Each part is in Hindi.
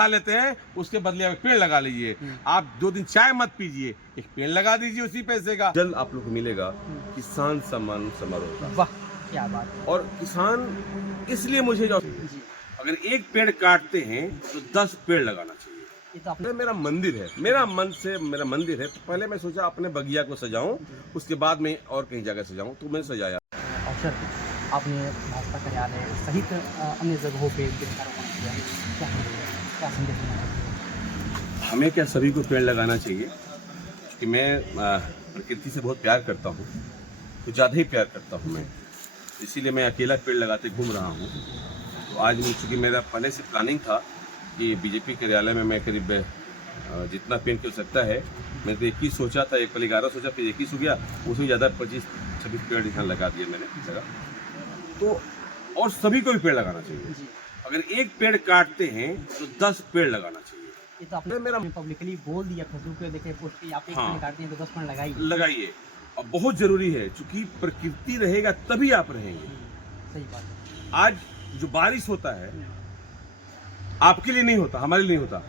खा लेते हैं, उसके बदले आप एक पेड़ लगा लीजिए। आप 2 दिन चाय मत पीजिए, एक पेड़ लगा दीजिए उसी पैसे का। जल्द आप लोग को मिलेगा किसान सम्मान समारोह का। वाह क्या बात है। और किसान इसलिए मुझे जी अगर एक पेड़ काटते हैं तो 10 पेड़ लगाना चाहिए। ये तो आपने ये मेरा मंदिर है, मेरा मंदिर है, तो पहले मैं सोचा अपने बगिया को सजाऊं, उसके बाद में और कहीं जगह सजाऊं, तो मैंने सजाया। अवसर आपने भाजपा कार्यालय सहित अन्य जगहों पे वृक्षारोपण किया, क्या कहेंगे? क्या संदेश देना चाहते हैं? हमें क्या सभी को पेड़ लगाना चाहिए, क्योंकि मैं प्रकृति से बहुत प्यार करता हूँ, कुछ ज़्यादा ही प्यार करता हूँ मैं, इसीलिए मैं अकेला पेड़ लगाते घूम रहा हूँ। तो आज चूँकि मेरा पहले से प्लानिंग था कि बीजेपी कार्यालय में मैं करीब जितना पेड़ की सकता है, मैंने तो 21 सोचा था, एक पहले 11 सोचा, फिर 21 हो गया, उसमें ज़्यादा 25-26 पेड़ यहाँ लगा दिए मैंने जगह। तो और सभी को भी पेड़ लगाना चाहिए। जी अगर एक पेड़ काटते हैं तो 10 पेड़ लगाना चाहिए। ये तो आपने मेरा पब्लिकली बोल दिया, फेसबुक पे देखे पोस्ट की, आप एक हाँ। पेड़ काटते हैं तो 10 पेड़ लगाइए। लगाइए, और बहुत जरूरी है, क्योंकि प्रकृति रहेगा तभी आप रहेंगे। सही बात है। आज जो बारिश होता है आपके लिए नहीं होता, हमारे लिए नहीं होता,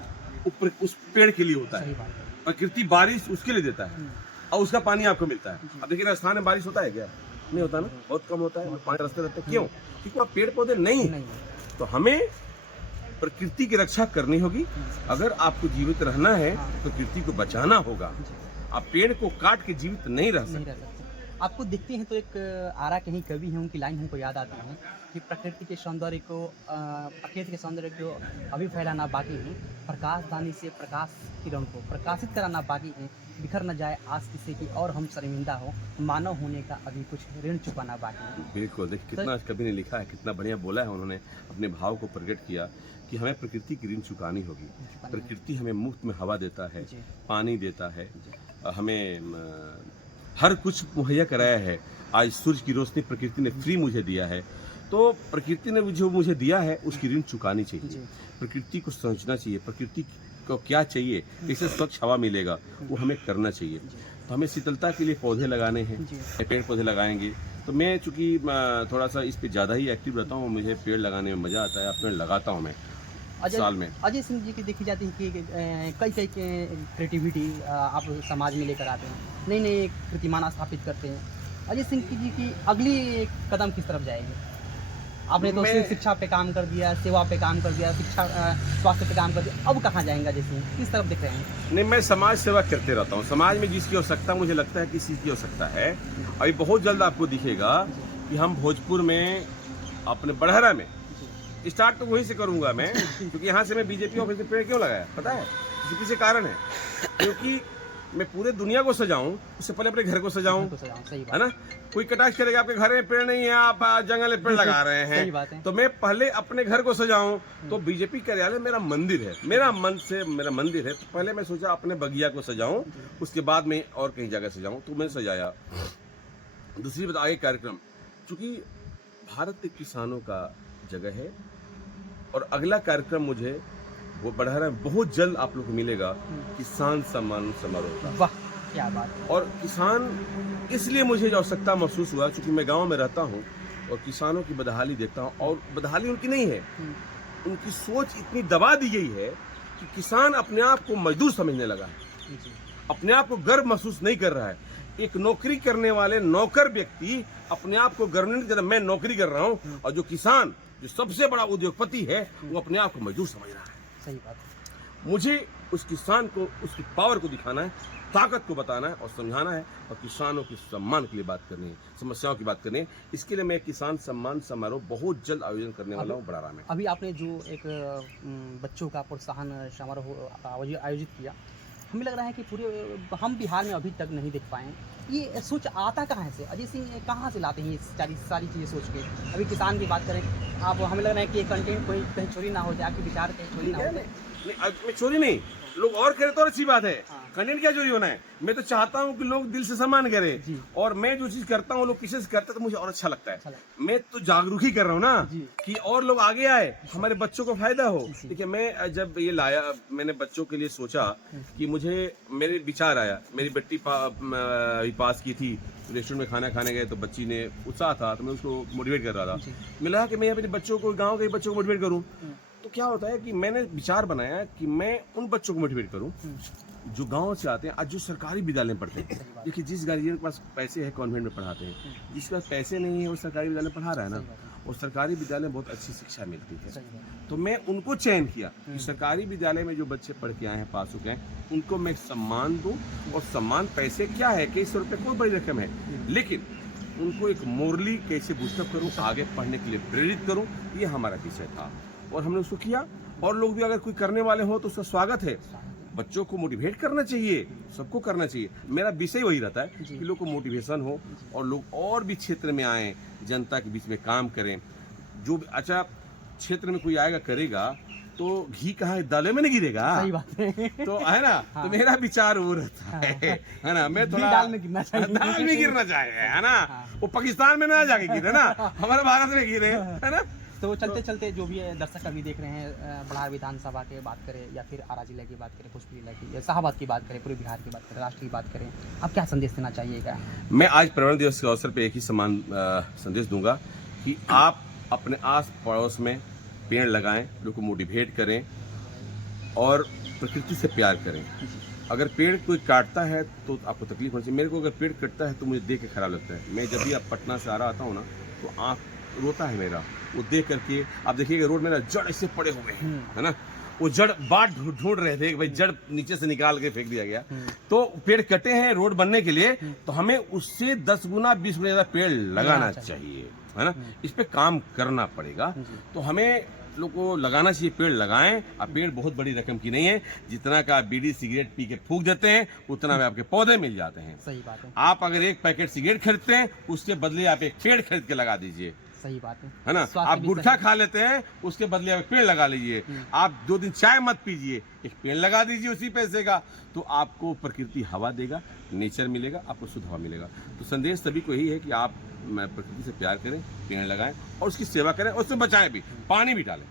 उस पेड़ के लिए होता सही है। बात है। प्रकृति बारिश उसके लिए देता है और उसका पानी आपको मिलता है। अब देखिए राजस्थान में बारिश होता है क्या? नहीं होता ना, बहुत कम होता है, पानी रास्ते रहते हैं। क्यों? क्योंकि वहाँ पेड़ पौधे नहीं है। तो हमें प्रकृति की रक्षा करनी होगी। अगर आपको जीवित रहना है तो प्रकृति को बचाना होगा। आप पेड़ को काट के जीवित नहीं रह नहीं सकते। रह सकते। आपको देखते हैं तो एक आरा के ही कवि हैं, उनकी लाइन हमको याद आती है कि प्रकृति के सौंदर्य को अभी फैलाना बाकी है, प्रकाश दानी से प्रकाश किरण को प्रकाशित कराना बाकी है, बिखर न जाए आस किसी की और हम शर्मिंदा हो, मानव होने का अभी कुछ ऋण चुकाना बाकी है। बिल्कुल, देखिए कितना कवि ने लिखा है, कितना बढ़िया बोला है उन्होंने, अपने भाव को प्रकट किया कि हमें प्रकृति की ऋण चुकानी होगी। प्रकृति हमें मुफ्त में हवा देता है, पानी देता है, हमें हर कुछ मुहैया कराया है। आज सूरज की रोशनी प्रकृति ने फ्री मुझे दिया है, तो प्रकृति ने जो मुझे दिया है उसकी ऋण चुकानी चाहिए। प्रकृति को समझना चाहिए, प्रकृति को क्या चाहिए, कैसे स्वच्छ हवा मिलेगा, वो हमें करना चाहिए। तो हमें शीतलता के लिए पौधे लगाने हैं, पेड़ पौधे लगाएंगे। तो मैं चूँकि थोड़ा सा इस पर ज़्यादा ही एक्टिव रहता हूँ, मुझे पेड़ लगाने में मज़ा आता है, पेड़ लगाता हूँ मैं साल में। अजय सिंह जी की देखी जाती है कि कई क्रिएटिविटी आप समाज में लेकर आते हैं, नई नई प्रतिमान स्थापित करते हैं। अजय सिंह जी की अगली कदम किस तरफ जाएगी? आपने तो सिर्फ शिक्षा पे काम कर दिया, सेवा पे काम कर दिया, स्वास्थ्य पे काम कर दिया, अब कहाँ जाएंगे अजय सिंह? किस तरफ दिख रहे हैं? नहीं, मैं समाज सेवा करते रहता हूँ। समाज में जिसकी आवश्यकता मुझे लगता है किसी की आवश्यकता है, अभी बहुत जल्द आपको दिखेगा कि हम भोजपुर में अपने बड़हरा में स्टार्ट तो वहीं से करूंगा मैं, क्योंकि यहाँ से मैं बीजेपी ऑफिस में पेड़ क्यों लगाया पता है? इसी से कारण है, क्योंकि मैं पूरे दुनिया को सजाऊं उससे पहले अपने घर को सजाऊं, है ना? कोई कटाक्ष करेगा आपके घर में पेड़ नहीं है, आप जंगल में पेड़ लगा रहे हैं, तो मैं पहले अपने घर को सजाऊं। तो बीजेपी कार्यालय मेरा मंदिर है, मेरा मंदिर है, तो पहले मैं सोचा अपने बगिया को सजाऊं, उसके बाद में और कहीं जगह सजाऊं, तो मैंने सजाया। दूसरी बात, आगे कार्यक्रम, चूंकि भारत के किसानों का जगह है और अगला कार्यक्रम मुझे वो बढ़ा बहुत जल्द आप लोग को मिलेगा किसान सम्मान समारोह का। वाह क्या बात है। और किसान इसलिए मुझे आवश्यकता महसूस हुआ क्योंकि मैं गांव में रहता हूं और किसानों की बदहाली देखता हूं, और बदहाली उनकी नहीं है, उनकी सोच इतनी दबा दी गई है कि किसान अपने आप को मजदूर समझने लगा है, अपने आप को गर्व महसूस नहीं कर रहा है। एक नौकरी करने वाले नौकर व्यक्ति अपने आप को गर्व नहीं कर रहा, मैं नौकरी कर रहा हूं, और जो किसान जो सबसे बड़ा उद्योगपति है वो अपने आप को मजदूर समझ रहा है। सही बात है। मुझे उस किसान को उसकी पावर को दिखाना है, ताकत को बताना है और समझाना है, और किसानों के सम्मान के लिए बात करनी है, समस्याओं की बात करनी है। इसके लिए मैं किसान सम्मान समारोह बहुत जल्द आयोजन करने वाला हूँ बड़ारा में। अभी आपने जो एक बच्चों का प्रोत्साहन समारोह आयोजित किया, हमें लग रहा है कि पूरे हम बिहार में अभी तक नहीं देख पाए। ये सोच आता कहाँ से? अजय सिंह कहाँ से लाते हैं ये सारी चीज़ें सोच के? अभी किसान की बात करें आप, हमें लग रहा है कि ये कंटेंट कोई कहीं चोरी ना हो जाए, आपके विचार कहीं चोरी ना हो जाए। मैं चोरी नहीं, लोग और करें तो अच्छी बात है, कंटेंट क्या चोरी होना है? मैं तो चाहता हूँ कि लोग दिल से सम्मान करें, और मैं जो चीज करता हूँ लोग किसी से करते तो मुझे और अच्छा लगता है। मैं तो जागरूक ही कर रहा हूँ ना कि और लोग आगे आए, हमारे बच्चों को फायदा हो। देखिए, मैं जब ये लाया, मैंने बच्चों के लिए सोचा कि मुझे मेरे विचार आया, मेरी बेटी पास की थी, रेस्टोरेंट में खाना खाने गए तो बच्ची ने उत्साह था, तो मैं उसको मोटिवेट कर रहा था। मिला कि मैं अपने बच्चों को, गाँव के बच्चों को मोटिवेट करूँ, तो क्या होता है कि मैंने विचार बनाया कि मैं उन बच्चों को मोटिवेट करूं जो गांव से आते हैं, आज जो सरकारी विद्यालय में पढ़ते हैं। देखिए, जिस गार्जियन के पास पैसे है कॉन्वेंट में पढ़ाते हैं, जिसके पास पैसे नहीं है वो सरकारी विद्यालय में पढ़ा रहा है ना, और सरकारी विद्यालय में बहुत अच्छी शिक्षा मिलती है। तो मैं उनको चयन किया कि सरकारी विद्यालय में जो बच्चे पढ़ के आए हैं, पास हो गए, उनको मैं सम्मान दूं। और सम्मान पैसे क्या है, कई सौ रुपये कोई बड़ी रकम है, लेकिन उनको एक मोरली कैसे बूस्टअप करूं, आगे पढ़ने के लिए प्रेरित करूं, ये हमारा विषय था और हमने उसको किया। और लोग भी अगर कोई करने वाले हो तो उसका स्वागत है। बच्चों को मोटिवेट करना चाहिए, सबको करना चाहिए। मेरा विषय वही रहता है कि लोग को मोटिवेशन हो और लोग और भी क्षेत्र में आए, जनता के बीच में काम करें। जो अच्छा क्षेत्र में कोई आएगा करेगा तो घी कहाँ है, दाले में नहीं गिरेगा। सही बात है। तो है ना। तो मेरा विचार वो रहता है ना। मैं थोड़ा दाल में गिरना चाहिए, दाल में गिरना चाहिए, है ना। वो पाकिस्तान में ना जाके गिरे ना, हमारे भारत में गिरे, है ना। तो चलते चलते जो भी है दर्शक अभी देख रहे हैं, बड़ार विधानसभा की बात करें या फिर आरा जिला की बात करें, भोजपुर जिला की या शाहबाद की बात करें, पूरे बिहार की बात करें, राष्ट्र की बात करें, आप क्या संदेश देना चाहिएगा? मैं आज पर्यावरण दिवस के अवसर पर एक ही समान संदेश दूंगा कि आप अपने आस पड़ोस में पेड़ लगाएं, लोग को मोटिवेट करें और प्रकृति से प्यार करें। अगर पेड़ कोई काटता है तो आपको तकलीफ होनी चाहिए। मेरे को अगर पेड़ कटता है तो मुझे देख के खराब लगता है। मैं जब भी आप पटना से आ रहा आता हूँ ना, तो आँख रोता है मेरा, वो देख करके। आप देखिएगा रोड में ना जड़ ऐसे पड़े हुए हैं, है ना। वो जड़ बाट ढूंढ रहे थे कि भाई जड़ नीचे से निकाल के फेंक दिया गया। तो पेड़ कटे हैं रोड बनने के लिए, तो हमें उससे 10 गुना 20 गुना ज्यादा पेड़ लगाना चाहिए, है ना। इस पे काम करना पड़ेगा। तो हमें लोग को लगाना चाहिए, पेड़ लगाएं। अब पेड़ बहुत बड़ी रकम की नहीं है, जितना का बीड़ी सिगरेट पी के फूंक देते हैं उतना में आपके पौधे मिल जाते हैं। सही बात है। आप अगर एक पैकेट सिगरेट खरीदते हैं, उसके बदले आप एक पेड़ खरीद के लगा दीजिए। सही बात है ना। आप गुटखा खा लेते हैं, उसके बदले आप पेड़ लगा लीजिए। आप 2 दिन चाय मत पीजिए, एक पेड़ लगा दीजिए उसी पैसे का, तो आपको प्रकृति हवा देगा, नेचर मिलेगा, आपको शुद्ध हवा मिलेगा। तो संदेश सभी को यही है कि आप प्रकृति से प्यार करें, पेड़ लगाएं और उसकी सेवा करें और उससे बचाएं भी, पानी भी डालें।